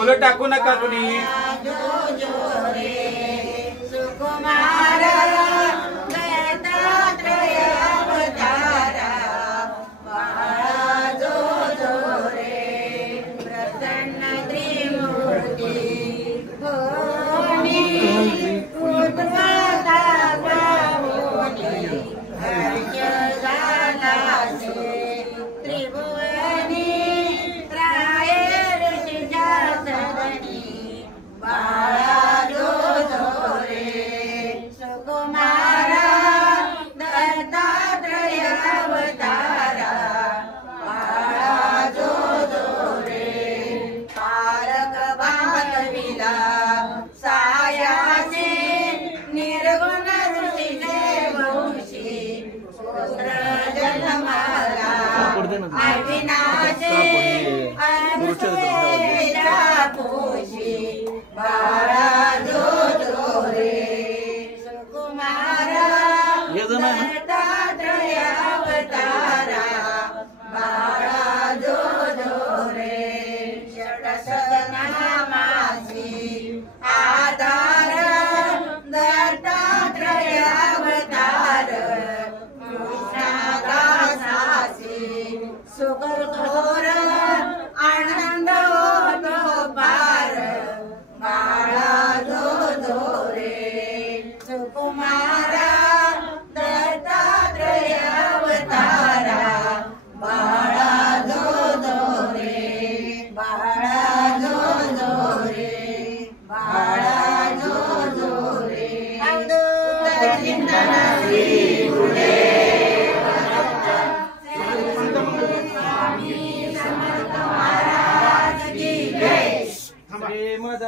उलट टाकू नका कुणी।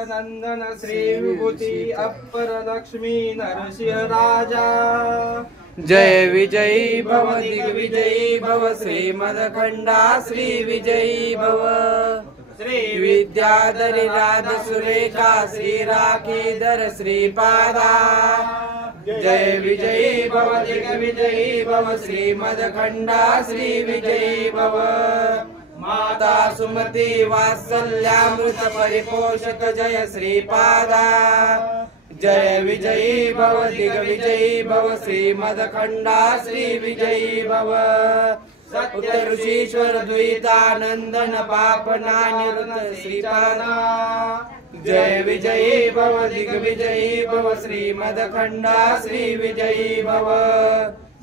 नंदन श्री विभूति अपर लक्ष्मी नरसिंह राजा। जय विजयी भव दिग्विजयी भव श्रीमदखंडा श्री विजयी भव। श्री विद्याधरी राध सुरेखा श्री राखीधर श्रीपादा। जय विजयी भव दिग्विजयी भव श्रीमदखंडा श्री विजयी भव। माता सुमति वात्सल्यामृत परिपोषक जय श्रीपादा। जय विजयी भव दिग्विजयी भव श्रीमदखंडा श्री विजयी भव। सत्य ऋषीश्वर द्वैतानंदन पापना निवृत्त श्रीपादा। जय विजयी भव दिग्विजयी भव श्रीमदखंडा श्री विजयी भव।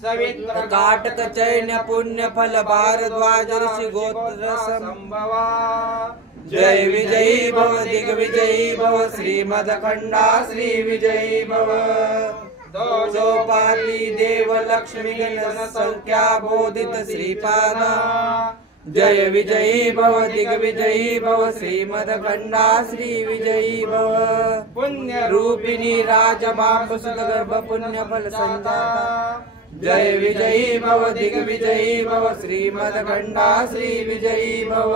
काटक चैन्य पुण्य फल भारद्वाज ऋषि गोत्र संभवा। जय विजयी भव दिग्विजयी भव श्रीमदखंडा श्री विजयी भव। दोषोपाति देव लक्ष्मी गण संख्या बोधित श्रीपादा। जय विजयी भव दिग्विजयी भव श्रीमदखंडा श्री विजयी भव। पुण्य रूपिणी राजबाप सुत गर्भ पुण्य फल संजाता। जय विजयी भव दिग्विजयी भव श्रीमदखंडा श्री विजयी भव।